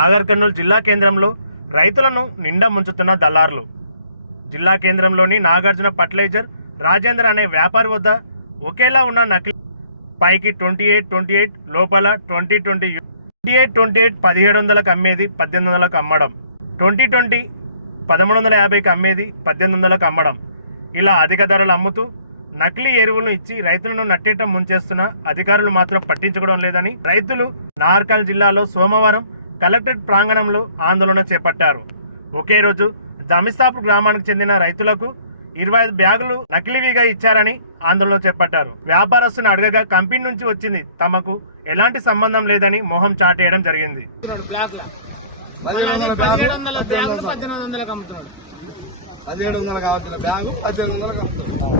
నాగర్ కర్నూలు జిల్లా కేంద్రంలో రైతులను నిండా ముంచుతున్న దళారులు. జిల్లా కేంద్రంలోని నాగార్జున ఫర్టిలైజర్ రాజేంద్ర అనే వ్యాపారి వద్ద ఒకేలా ఉన్న నకిలీ పైకి ట్వంటీ ఎయిట్ ట్వంటీ ఎయిట్ లోపల twenty twenty twenty eight twenty eight పదిహేడు వందలకు అమ్మేది పద్దెనిమిది వందలకు అమ్మడం. ట్వంటీ ట్వంటీ పదమూడు వందల యాభైకి అమ్మేది పద్దెనిమిది వందలకు అమ్మడం. ఇలా అధిక ధరలు అమ్ముతూ నకిలీ ఎరువులను ఇచ్చి రైతులను నట్టేట ముంచేస్తున్న అధికారులు మాత్రం పట్టించుకోవడం లేదని రైతులు నార్కల్ జిల్లాలో సోమవారం కలెక్టరేట్ ప్రాంగణంలో ఆందోళన చేపట్టారు. ఒకే రోజు జమిస్తాపూర్ గ్రామానికి చెందిన రైతులకు ఇరవై ఐదు బ్యాగులు నకిలీవిగా ఇచ్చారని ఆందోళన చేపట్టారు. వ్యాపారస్తుని అడగగా కంపెనీ నుంచి వచ్చింది తమకు ఎలాంటి సంబంధం లేదని మొహం చాటేయడం జరిగింది. పదిహేడు వందల బ్యాగు పదిహేడు వందలకు అమ్ముతున్నాడు పదిహేడు వందలు కావాల్సిన బ్యాగు పద్దెనిమిది వందలకు అమ్ముతాం ఎంత ఉన్నావు?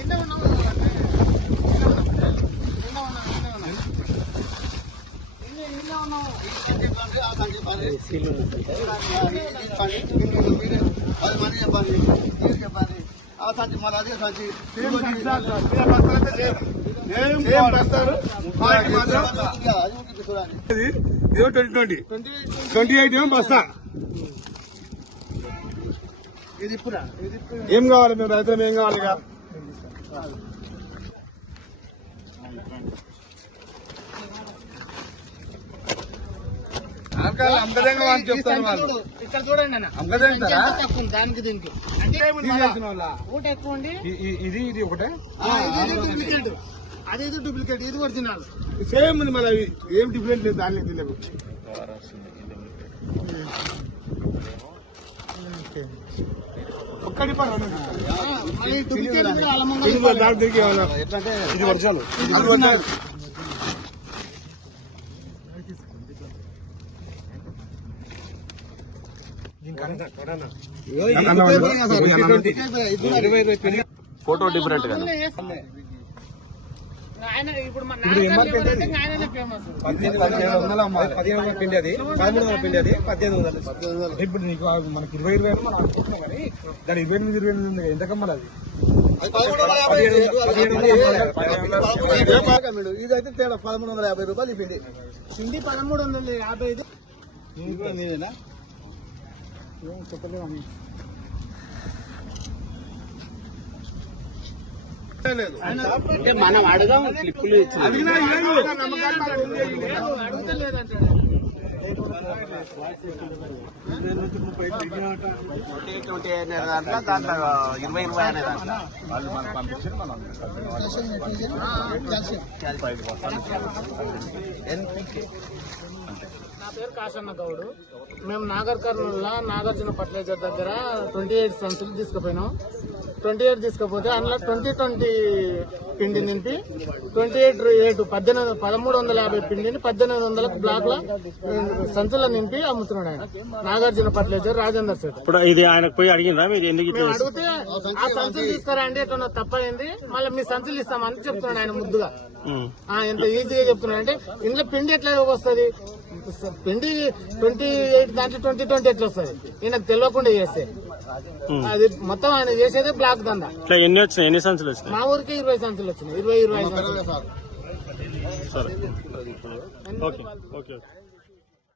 ఎంత ఉన్నావు? ఎంత ఉన్నావు? పది మంది చెప్పండి మీరు ఆ సంచి మరి అదే సంచి ట్వంటీ ట్వంటీ ట్వంటీ ఎయిట్ ఏమో బస్తా ఏం కావాలి మేము రైతులం ఏం కావాలి ఇక ఆల్కహాల్ అమ్మదంగా వాళ్ళు చెప్తారు వాళ్ళు. ఇక్కడ చూడండి ఉంది దానికి దీనికి? ఊట ఎక్కువ ఇది ఇది ఒకటే? ఆ, ఇది డూప్లికేట్ అది ఇది డూప్లికేట్ ఇది ఒరిజినల్ సేమ్ ఉంది మళ్ళీ అవి. ఏం డిఫరెంట్ లేదు దానికి దీనికి ఒక్కటి పని రెండు ఉంది. మళ్ళీ డూప్లికేట్ కూడా అలమంగా ఇది కూడా దానికి దీనికి ఏమన్నా? ఇది ఒరిజినల్ ఇది ఒరిజినల్ ఫోటో డిఫరెంట్గా ఆయన ఇప్పుడు మన నాగరికత ఎవరంటే ఆయననే ఫేమస్ పదిహేడు వందలు అమ్మాలి పదిహేను వందల పిండి అది. పదమూడు వందల పిండి అది. పద్దెనిమిది వందలు. ఇప్పుడు నీకు మనకి ఇరవై ఇరవై మనం అనుకుంటున్నాం కానీ దాని ఇరవై ఎనిమిది ఇరవై ఎనిమిది ఉంది ఎంత కమ్మాలి అది? ఇదైతే తేడా. పదమూడు వందల యాభై రూపాయలు ఈ పిండి. హిందీ పదమూడు వందల యాభై ఐదు. మీదేనా అంటే మనం అడగాం క్లిప్పులు అడిగినా ఇరవై ఇరవై నా పేరు కాశన్న గౌడు. మేము నాగర్ కర్నూలులో నాగార్జున ఫర్టిలైజర్ దగ్గర ట్వంటీ ఎయిట్ సంచులు తీసుకుపోయినాం. ట్వంటీ ఎయిట్ తీసుకపోతే అందులో ట్వంటీ ట్వంటీ పిండి నింపి ట్వంటీ ఎయిట్ ఎయిట్ పద్దెనిమిది పదమూడు వందల యాభై పిండిని పద్దెనిమిది వందలకు బ్లాక్లో సంచుల నింపి అమ్ముతున్నాడు ఆయన. నాగార్జున ఫర్టిలైజర్ రాజేందర్ సెట్ ఇప్పుడు ఇది ఆయనకు పోయి అడిగినరా మీరు ఎందుకు మేము అడిగితే ఆ సంచులు తీసుకురా అంటే ఎట్లా తప్పైంది మళ్ళీ మీ సంచులు ఇస్తామని చెప్తున్నాడు ఆయన ముద్దుగా. ఆ, ఎంత ఈజీగా చెప్తున్నాడు అంటే ఇంట్లో పిండి ఎట్లా వస్తుంది? పిండి ట్వంటీ ఎయిట్ దాంట్లో ట్వంటీ ట్వంటీ ఎట్లా వస్తుంది? ఈయనకు తెలియకుండా చేస్తే. అది మొత్తం ఆయన చేసేదే బ్లాక్ దందా. ఇట్లా ఎన్ని వచ్చినాయి? ఎన్ని సంచులు వచ్చినాయి? మా ఊరికి ఇరవై సంచులు వచ్చినాయి. ఇరవై ఇరవై. సరే. Okay okay.